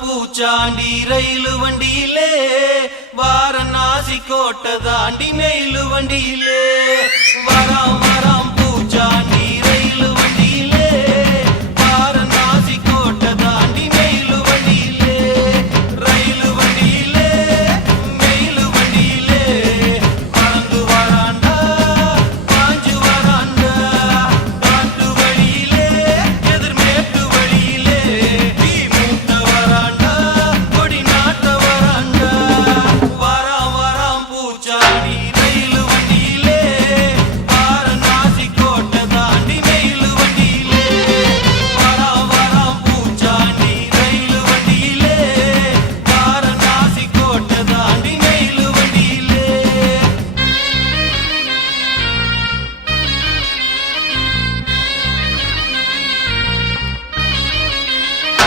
பூச்சாண்டி ரயிலு வண்டியிலே வாரணாசி கோட்டை தாண்டி மெயிலு வண்டியிலே வராம் பூச்சாண்டி